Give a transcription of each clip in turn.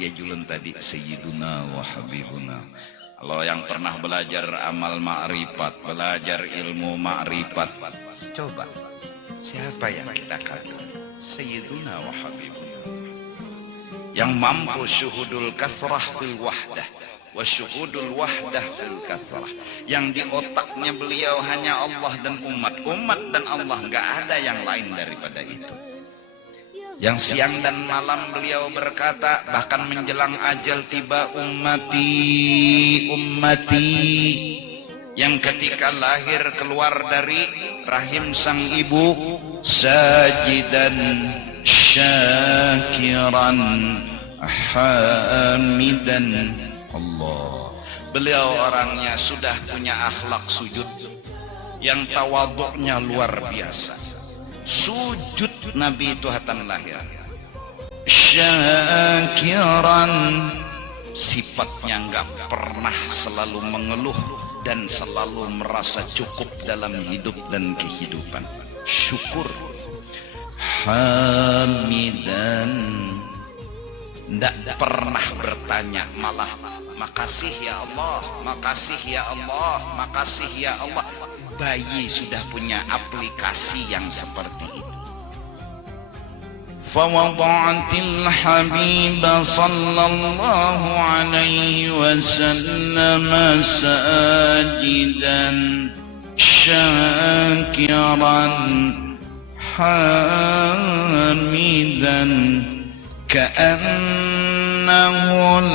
dia julun tadi Sayyiduna wa Habibuna. Kalau yang pernah belajar amal ma'rifat, belajar ilmu ma'rifat, coba siapa yang kita kagum? Sayyiduna wa Habibuna, yang mampu syuhudul kathrah fil wahdah wa syuhudul wahdah fil kathrah, yang di otaknya beliau hanya Allah dan umat dan Allah, nggak ada yang lain daripada itu. Yang siang dan malam beliau berkata, bahkan menjelang ajal tiba, ummati, yang ketika lahir keluar dari rahim sang ibu, sajidan syakiran hamidan Allah. Beliau orangnya sudah punya akhlak sujud yang tawaduknya luar biasa. Sujud Nabi itu hatan lahir. Syakiran, sifatnya nggak pernah selalu mengeluh dan selalu merasa cukup dalam hidup dan kehidupan. Syukur. Hamidan, tidak pernah bertanya, malah makasih ya Allah, makasih ya Allah, makasih ya Allah. Bayi sudah punya aplikasi yang seperti itu. Fawada'atil habib sallallahu alaihi wasallam sajidan syakiran hamidan ka'annahul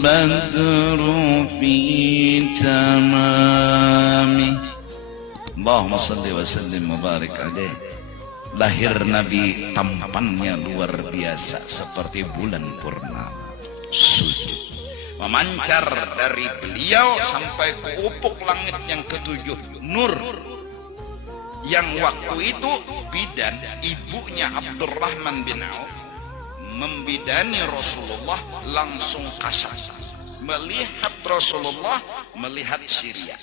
badru fi tamami. Allahumma salli wa sallim mubarak alaih. Lahir Nabi tampannya luar biasa seperti bulan purnama, sujud memancar dari beliau sampai ke ufuk langit yang ketujuh, nur yang waktu itu bidan ibunya Abdurrahman bin Auf membidani Rasulullah langsung kasar melihat Rasulullah, melihat Syria,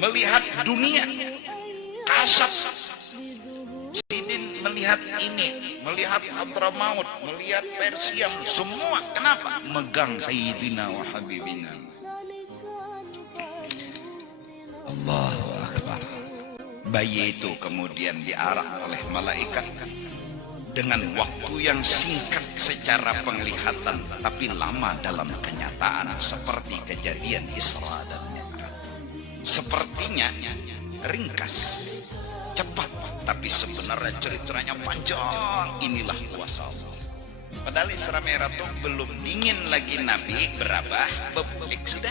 melihat dunia, kasar. Sidin melihat ini, melihat Hadramaut, melihat Persia, semua. Kenapa? Megang Sayyidina wa Habibina. Allahu Akbar. Bayi itu kemudian diarak oleh malaikat dengan waktu yang singkat secara penglihatan, tapi lama dalam kenyataan, seperti kejadian Isra dan Mi'raj. Sepertinya ringkas, cepat, tapi sebenarnya ceritanya panjang. Inilah kuasa Allah. Padahal Isra Mi'raj itu belum dingin lagi Nabi berabah, bebek sudah.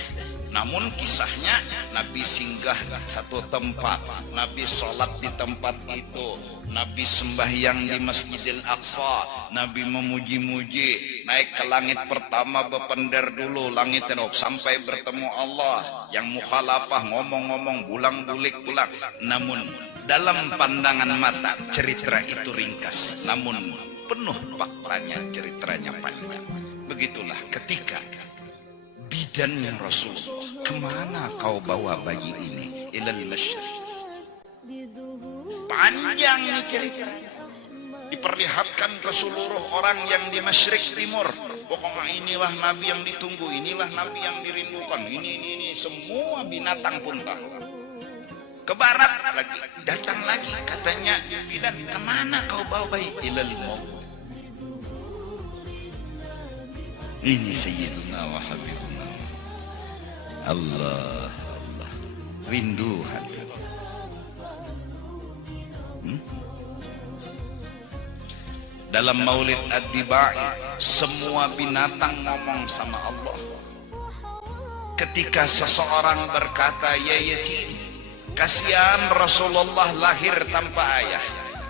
Namun kisahnya Nabi singgah satu tempat, Nabi sholat di tempat itu, Nabi sembahyang di Masjidil Aqsa, Nabi memuji-muji, naik ke langit pertama, berpender dulu langit sampai bertemu Allah, yang mukhalafah ngomong-ngomong, bulang-bulik pulang. Namun dalam pandangan mata cerita itu ringkas, namun penuh faktanya, ceritanya panjang. Begitulah ketika bidannya Rasulullah, kemana kau bawa bayi ini? Ilal masyriq. Panjang nih cerita, diperlihatkan ke seluruh orang yang di masyriq timur. Pokoknya inilah Nabi yang ditunggu, inilah Nabi yang dirindukan, ini semua binatang pun tahu. Ke barat lagi, datang lagi, katanya bidan, kemana kau bawa bayi? Ilal maut. Ini Sayyiduna wa Habibuna. Allah, Allah, rindu hati. Dalam Maulid Ad-Dibai, semua binatang ngomong sama Allah. Ketika seseorang berkata, ya Yazid, kasihan Rasulullah lahir tanpa ayah.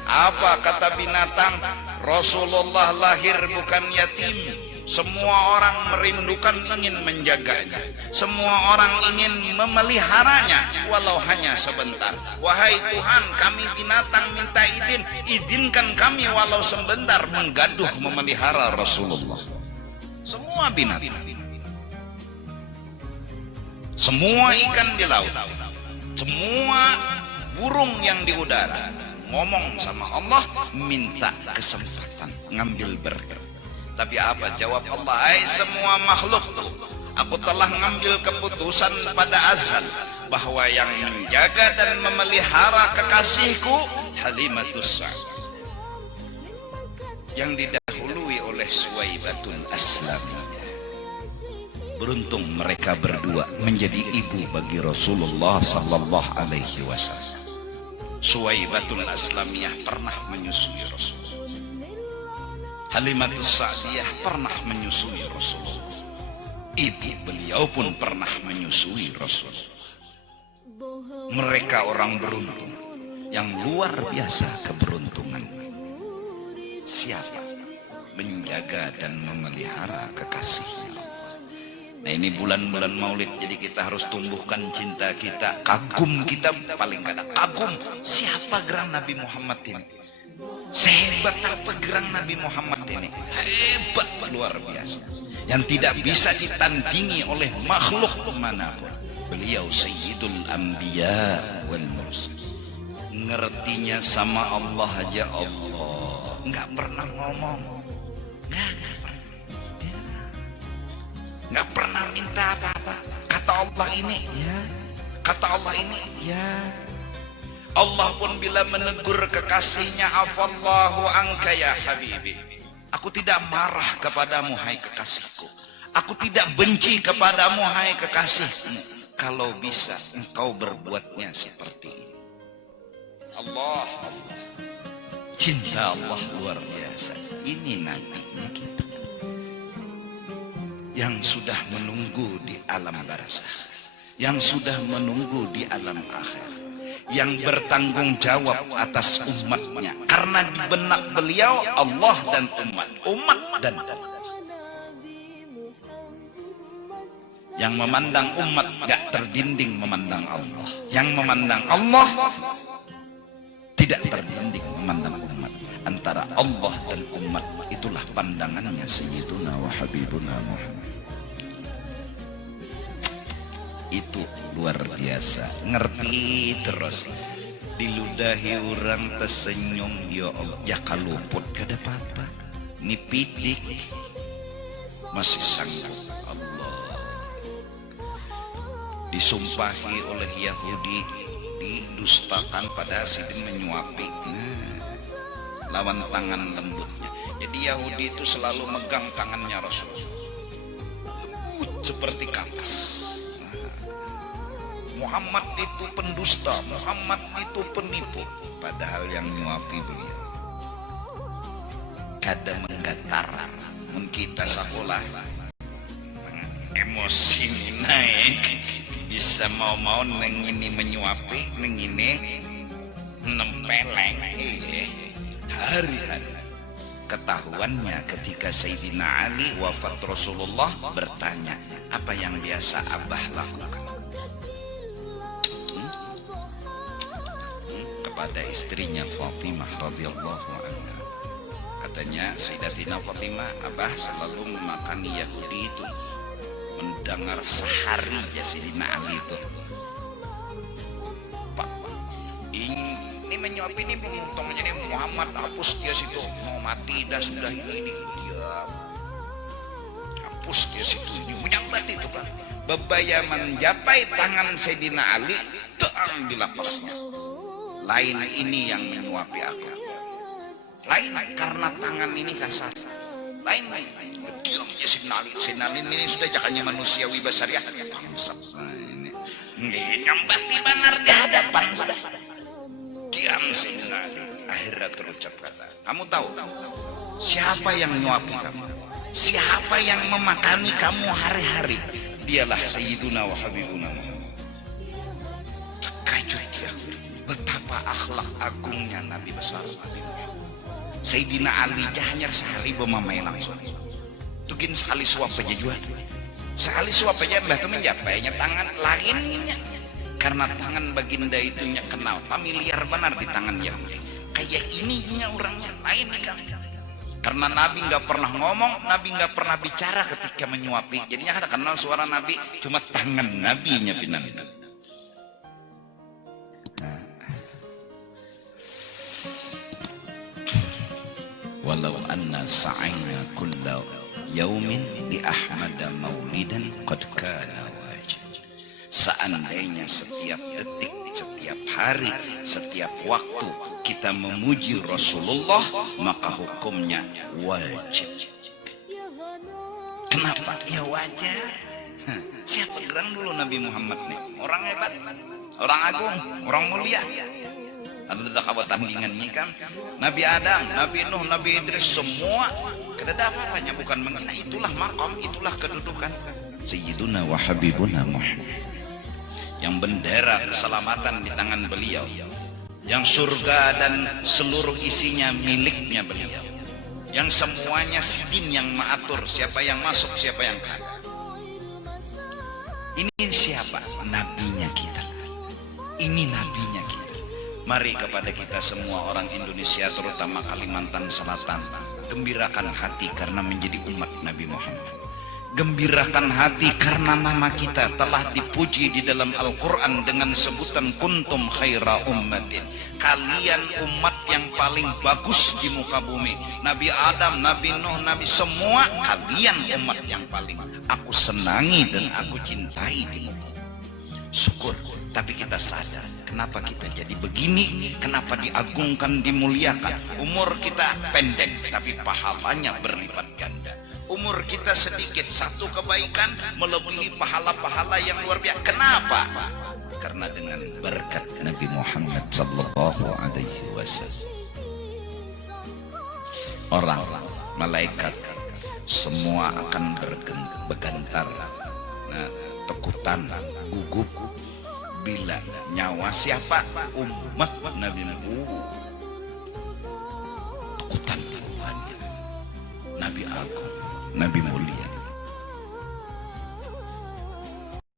Apa kata binatang? Rasulullah lahir bukan yatim. Semua orang merindukan, ingin menjaganya. Semua orang ingin memeliharanya, walau hanya sebentar. Wahai Tuhan, kami binatang minta izinkan kami walau sebentar menggaduh memelihara Rasulullah. Semua binatang, semua ikan di laut, semua burung yang di udara ngomong sama Allah, minta kesempatan, ngambil berkah. Tapi apa jawab Allah? Hai semua makhluk, aku telah mengambil keputusan pada azal bahwa yang menjaga dan memelihara kekasihku Halimatus Sa'diyah, yang didahului oleh Suwaibatun Aslamiyah. Beruntung mereka berdua menjadi ibu bagi Rasulullah sallallahu alaihi wasallam. Suwaibatun Aslamiyah pernah menyusui Rasulullah. Halimatus Sa'diyah pernah menyusui Rasulullah. Ibu beliau pun pernah menyusui Rasulullah. Mereka orang beruntung yang luar biasa keberuntungan. Siapa menjaga dan memelihara kekasihnya. Nah, ini bulan-bulan Maulid, jadi kita harus tumbuhkan cinta kita, kagum kita, paling kadang kagum siapa gerang Nabi Muhammad ini, sehebat apa gerang Nabi Muhammad ini, hebat luar biasa, yang tidak bisa ditandingi oleh makhluk manapun. Beliau Sayyidul Anbiya wal Mursalin, ngertinya sama Allah aja Allah, nggak pernah ngomong, nggak pernah minta apa-apa. Kata Allah ini ya, kata Allah ini ya. Allah pun bila menegur kekasihnya, afallahu anka ya habibi, aku tidak marah kepadamu hai kekasihku, aku tidak benci kepadamu hai kekasihmu, kalau bisa engkau berbuatnya seperti ini. Allah, cinta Allah luar biasa. Ini nabinya kita yang sudah menunggu di alam barzakh, yang sudah menunggu di alam akhir, yang bertanggung jawab atas umatnya, karena di benak beliau Allah dan umat, umat dan yang memandang umat gak terdinding memandang Allah, yang memandang Allah tidak terdinding memandang umat. Antara Allah dan umat, itulah pandangannya Sayyiduna wa Habibuna Muhammad. Itu luar biasa, ngerti terus, diludahi orang tersenyum, ya Allah, ya kaluput kada apa-apa, ini pidik masih sanggup. Allah disumpahi oleh Yahudi, didustakan pada sidin menyuapi, lawan tangan lembutnya. Jadi Yahudi itu selalu megang tangannya Rasulullah, lembut seperti kapas. Muhammad itu pendusta, Muhammad itu penipu, padahal yang nyuapi beliau kada menggatar. Mun kita sekolah emosi naik, bisa mau-mau nengini menyuapi, nengini nempeleng. Hari-hari ketahuannya ketika Sayyidina Ali wafat Rasulullah bertanya, apa yang biasa Abah lakukan? Kepada istrinya Fatimah radhiyallahu anha, katanya Sayyidatina Fatimah, Abah selalu memakani Yahudi itu, mendengar sehari ya Sayyidina Ali itu. Pak, ini menyuap ini menguntung jadi Muhammad, hapus dia situ, mau mati dah sudah ini dia hapus dia situ, ini menyambat itu Pak. Bebaya menjapai tangan Sayyidina Ali, teang di lapasnya. Lain ini yang menyuapi aku, lain karena tangan ini kasar, lain diamnya Sayyidina Ali ini sudah jakannya manusiawi basariah, bangsat ini nyambati banar di hadapan sudah diam Sayyidina Ali. Akhirnya terucap kata, kamu tahu siapa yang menyuapi kamu, siapa yang memakani kamu hari-hari? Dialah Sayyiduna wa Habibuna. Terkejut dia, betapa akhlak agungnya Nabi besar Sayyidina Ali. Hanya sehari memamai langsung tukin sekali suap aja juga, sekali suap aja mbah tuh menjapainya tangan lainnya, karena tangan baginda itu kenal familiar benar di tangan Yahudi. Kayak ininya orangnya lain kan, karena Nabi nggak pernah ngomong, Nabi nggak pernah bicara ketika menyuapi, jadinya ada kenal suara Nabi, cuma tangan Nabinya final. walau anna sa'ayna kulla yaumin li ahmada maulidan qad kana wajib. Seandainya setiap detik, setiap hari, setiap waktu kita memuji Rasulullah, maka hukumnya wajib. Kenapa? Ya wajar. Siapa gerang dulu Nabi Muhammad nih? Orang hebat, orang agung, orang mulia. Ada kabar tandingannya kan? Nabi Adam, Nabi Nuh, Nabi Idris, semua kedada apa-apanya bukan menghina. Itulah maqam, itulah kedudukan Sayyiduna wa Habibuna Muhammad, yang bendera keselamatan di tangan beliau, yang surga dan seluruh isinya miliknya beliau, yang semuanya sidin yang mengatur siapa yang masuk, siapa yang keluar. Ini siapa? Nabinya kita. Ini nabinya kita. Mari kepada kita semua orang Indonesia, terutama Kalimantan Selatan, gembirakan hati karena menjadi umat Nabi Muhammad. Gembirakan hati karena nama kita telah dipuji di dalam Al-Quran dengan sebutan kuntum khaira ummatin. Kalian umat yang paling bagus di muka bumi. Nabi Adam, Nabi Nuh, Nabi semua, kalian umat yang paling aku senangi dan aku cintai di muka. Syukur, tapi kita sadar kenapa kita jadi begini, kenapa diagungkan, dimuliakan. Umur kita pendek, tapi pahalanya berlipat ganda. Umur kita sedikit, satu kebaikan melebihi pahala-pahala yang luar biasa. Kenapa? Karena dengan berkat Nabi Muhammad sallallahu alaihi wasallam, orang, malaikat semua akan bergetar, takutan, gugup bila nyawa siapa? Umat Nabi Muhammad. Takutan Tuhan, Nabi agung, Nabi mulia.